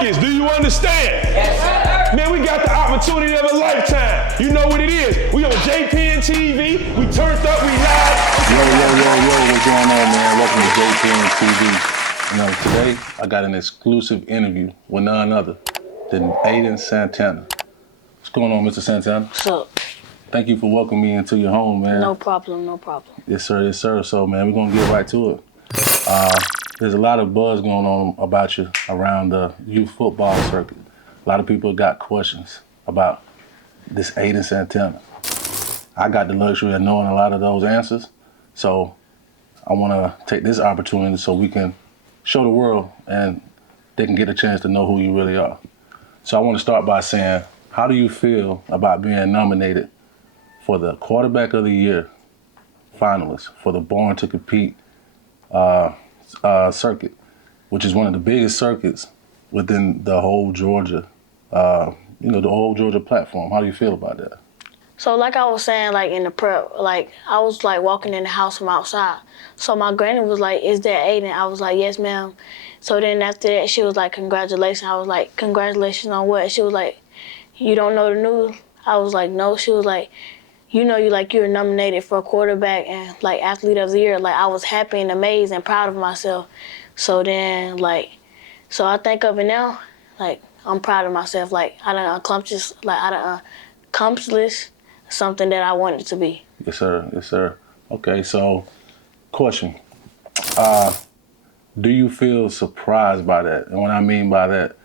focus. Do you understand? Yes, sir. Man, we got the opportunity of a lifetime. You know what it is. We on JPN TV. We turned up. We live. Yo, what's going on, man? Welcome to JPN TV. You know, today I got an exclusive interview with none other than Ayden Santana. What's going on, Mr. Santana? What's up? Thank you for welcoming me into your home, man. No problem, no problem. Yes, sir, yes, sir. So, man, we're going to get right to it. There's a lot of buzz going on about you around the youth football circuit. A lot of people got questions about this Ayden Santana. I got the luxury of knowing a lot of those answers, so I want to take this opportunity so we can show the world and they can get a chance to know who you really are. So I want to start by saying, how do you feel about being nominated for the Quarterback of the Year finalist for the Born to Compete circuit, which is one of the biggest circuits within the whole Georgia, the whole Georgia platform? How do you feel about that? So like I was saying, like in the prep, like I was like walking in the house from outside. So my granny was like, "Is that Ayden?" I was like, "Yes, ma'am." So then after that, she was like, "Congratulations." I was like, "Congratulations on what?" She was like, "You don't know the news?" I was like, "No." She was like, "You know, you're nominated for quarterback and like athlete of the year." Like I was happy and amazed and proud of myself. So then so I think of it now, like I'm proud of myself. Like I done accomplished something that I wanted to be. Yes, sir. Yes, sir. Okay, so question. Do you feel surprised by that? And what I mean by that,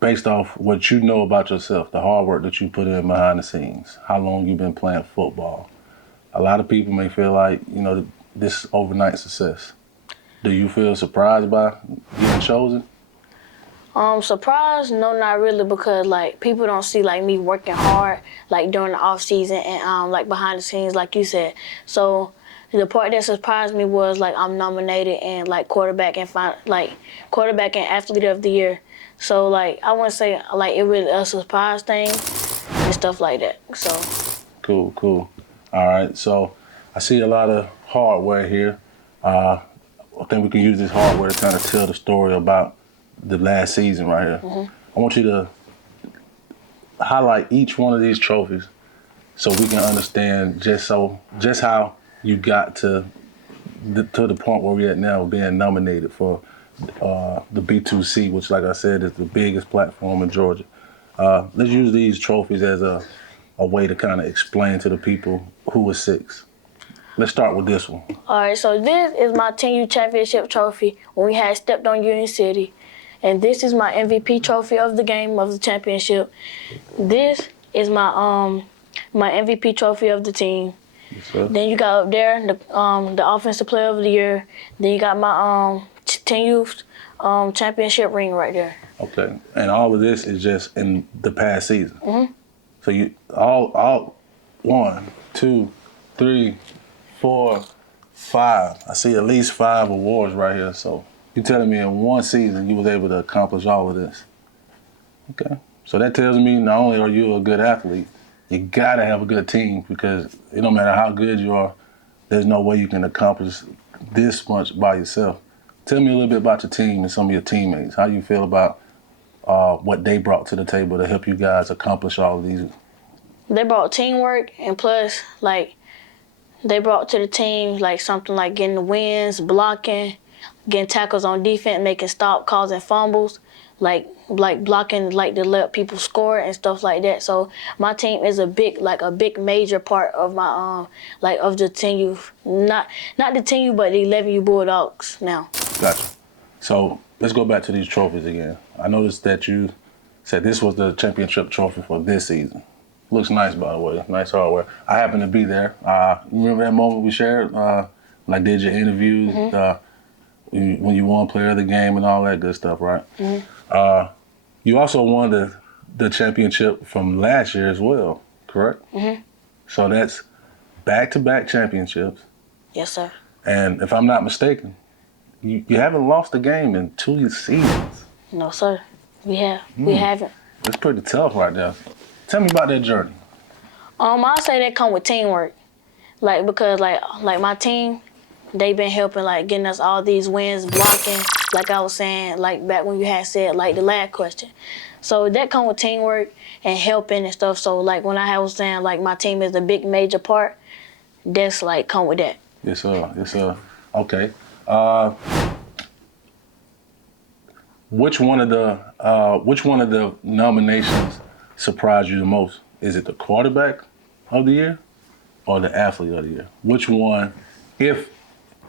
based off what you know about yourself, the hard work that you put in behind the scenes, how long you've been playing football. A lot of people may feel like, this overnight success. Do you feel surprised by getting chosen? Surprised? No, not really, because like people don't see like me working hard like during the off season and like behind the scenes, like you said. So the part that surprised me was like I'm nominated and like quarterback and athlete of the year. So like I wouldn't say like it really a surprise thing and stuff like that. So Cool. All right. So I see a lot of hardware here. I think we can use this hardware to kind of tell the story about the last season right here. Mm-hmm. I want you to highlight each one of these trophies so we can understand just how you got to the point where we're at now, being nominated for the B2C, which, like I said, is the biggest platform in Georgia. Let's use these trophies as a way to kind of explain to the people who was six. Let's start with this one. All right, so this is my 10U championship trophy when we had stepped on Union City. And this is my MVP trophy of the game, of the championship. This is my my MVP trophy of the team. Yes, then you got up there the offensive player of the year. Then you got my 10U championship ring right there. Okay, and all of this is just in the past season. Mm-hmm. So you all 1, 2, 3, 4, 5. I see at least 5 awards right here. So you're telling me in one season you was able to accomplish all of this. Okay. So that tells me not only are you a good athlete, you gotta have a good team, because it don't matter how good you are, there's no way you can accomplish this much by yourself. Tell me a little bit about your team and some of your teammates. How do you feel about what they brought to the table to help you guys accomplish all of these? They brought teamwork, and plus, like, they brought to the team, like, something like getting the wins, blocking, getting tackles on defense, making stop, causing fumbles, like blocking, like, to let people score and stuff like that. So my team is a big major part of my, of the 10U, not the 10U, but the 11U Bulldogs now. Gotcha. So let's go back to these trophies again. I noticed that you said this was the championship trophy for this season. Looks nice, by the way. Nice hardware. I happened to be there. Remember that moment we shared when I did your interviews, Mm-hmm. when you won Player of the Game and all that good stuff, right? Mm-hmm. You also won the championship from last year as well, correct? Mm-hmm. So that's back-to-back championships. Yes, sir. And if I'm not mistaken, you haven't lost a game in 2 seasons. No, sir. We haven't. That's pretty tough right there. Tell me about that journey. I say that come with teamwork, because my team, they been helping, like, getting us all these wins, blocking, like I was saying, like, back when you had said, like, the last question. So that come with teamwork and helping and stuff. So, like, when I was saying, like, my team is a big major part, that's, like, come with that. Yes, sir. Yes, sir. Okay. Which one of the nominations surprised you the most? Is it the quarterback of the year or the athlete of the year? Which one, if,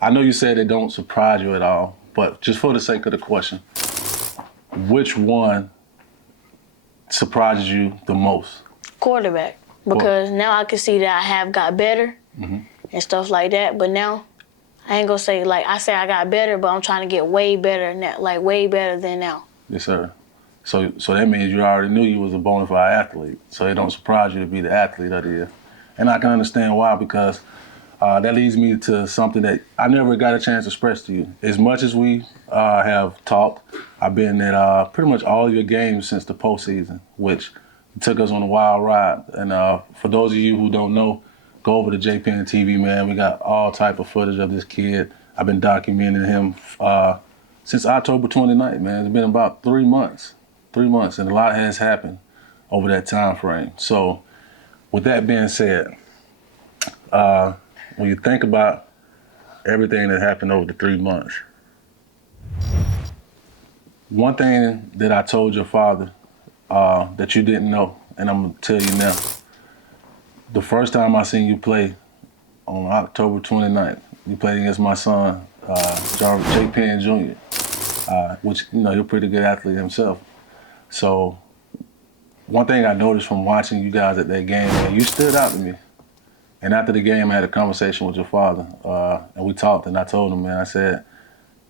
I know you said it don't surprise you at all, but just for the sake of the question, which one surprises you the most? Quarterback. Because now I can see that I have got better and stuff like that. But now, I ain't gonna say, like, I say I got better, but I'm trying to get way better than that, like, way better than now. Yes, sir. So that means you already knew you was a bona fide athlete. So it don't surprise you to be the athlete of the year. And I can understand why, because that leads me to something that I never got a chance to express to you. As much as we have talked, I've been at pretty much all your games since the postseason, which took us on a wild ride. And for those of you who don't know, go over to JPN TV, man. We got all type of footage of this kid. I've been documenting him since October 29th, man. It's been about 3 months. 3 months, and a lot has happened over that time frame. So with that being said, when you think about everything that happened over the 3 months, one thing that I told your father that you didn't know, and I'm gonna tell you now, the first time I seen you play on October 29th, you played against my son, Jay Penn Jr., which, you know, you're a pretty good athlete himself. So one thing I noticed from watching you guys at that game, man, you stood out to me. And after the game, I had a conversation with your father, and we talked, and I told him, man, I said,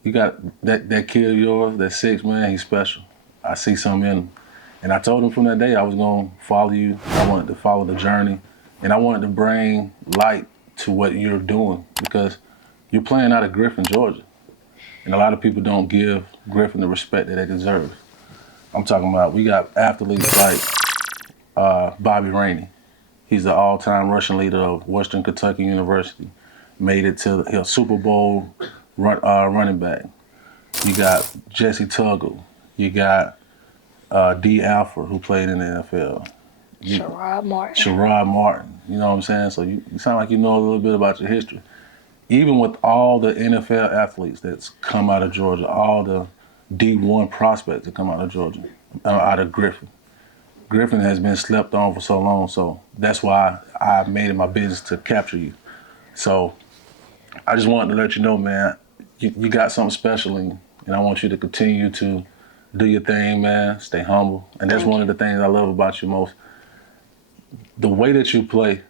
you got that kid of yours, that 6, man, he's special. I see something in him. And I told him from that day I was going to follow you. I wanted to follow the journey, and I wanted to bring light to what you're doing, because you're playing out of Griffin, Georgia. And a lot of people don't give Griffin the respect that they deserve. I'm talking about, we got athletes like Bobby Rainey. He's the all-time rushing leader of Western Kentucky University. Made it to the Super Bowl running back. You got Jesse Tuggle. You got D. Alford, who played in the NFL. Sherrod Martin. You know what I'm saying? So you sound like you know a little bit about your history. Even with all the NFL athletes that's come out of Georgia, all the D1 prospects that come out of Georgia, out of Griffin. Griffin has been slept on for so long, so that's why I made it my business to capture you. So I just wanted to let you know, man, you got something special in you, and I want you to continue to do your thing, man. Stay humble, and that's one of the things I love about you most. The way that you play,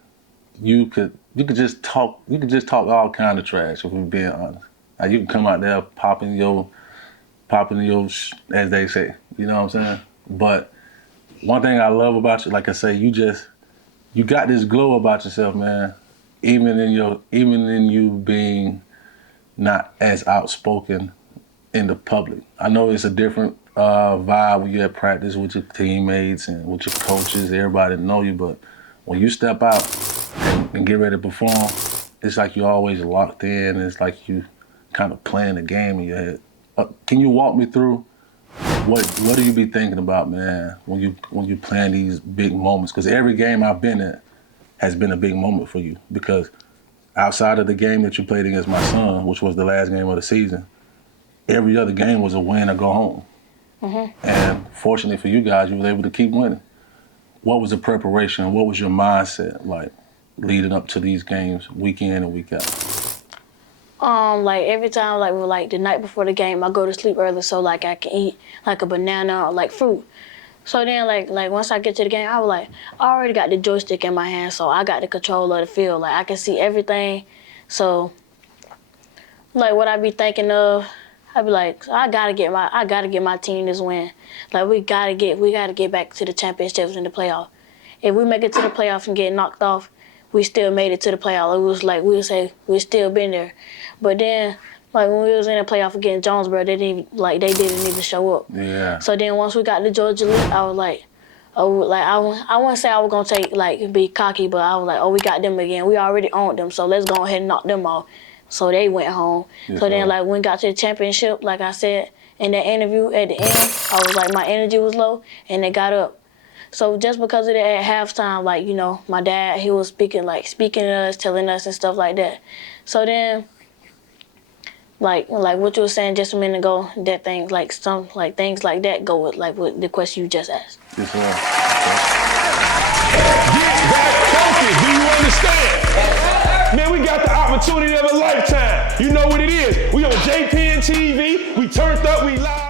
you could just talk all kind of trash, if we're being honest. Like, you can come out there popping your, as they say, you know what I'm saying? But one thing I love about you, like I say, you got this glow about yourself, man. Even in you being not as outspoken in the public. I know it's a different vibe when you're at practice with your teammates and with your coaches, everybody know you, but when you step out and get ready to perform, it's like you're always locked in. It's like you kind of playing the game in your head. Can you walk me through what do you be thinking about, man, when you playing these big moments? Because every game I've been at has been a big moment for you. Because outside of the game that you played against my son, which was the last game of the season, every other game was a win or go home. Mm-hmm. And fortunately for you guys, you were able to keep winning. What was the preparation? What was your mindset like leading up to these games, week in and week out? Like every time, like the night before the game, I go to sleep early so like I can eat like a banana or like fruit. So then like once I get to the game, I already got the joystick in my hand, so I got the control of the field. Like I can see everything. So like what I be thinking of, I be like, I gotta get my team this win. Like we gotta get back to the championships in the playoff. If we make it to the playoff and get knocked off, we still made it to the playoff. It was like we'll say we still been there. But then like when we was in the playoff against Jonesboro, they didn't even show up. Yeah. So then once we got the Georgia League, I was like, oh, like I wouldn't say I was gonna be cocky, but I was like, oh, we got them again. We already owned them, so let's go ahead and knock them off. so they went home. Yes, So then, sir. like, when we got to the championship, like I said in that interview at the end, I was like, my energy was low, and they got up. So just because of that at halftime, like, you know, my dad, he was speaking to us, telling us and stuff like that. So then, like what you were saying just a minute ago, that things like things like that go with the question you just asked. Yes, sir. Get back focused. Do you understand? Man, we got the opportunity of a lifetime. You know what it is. We on JPN TV. We turned up. We live.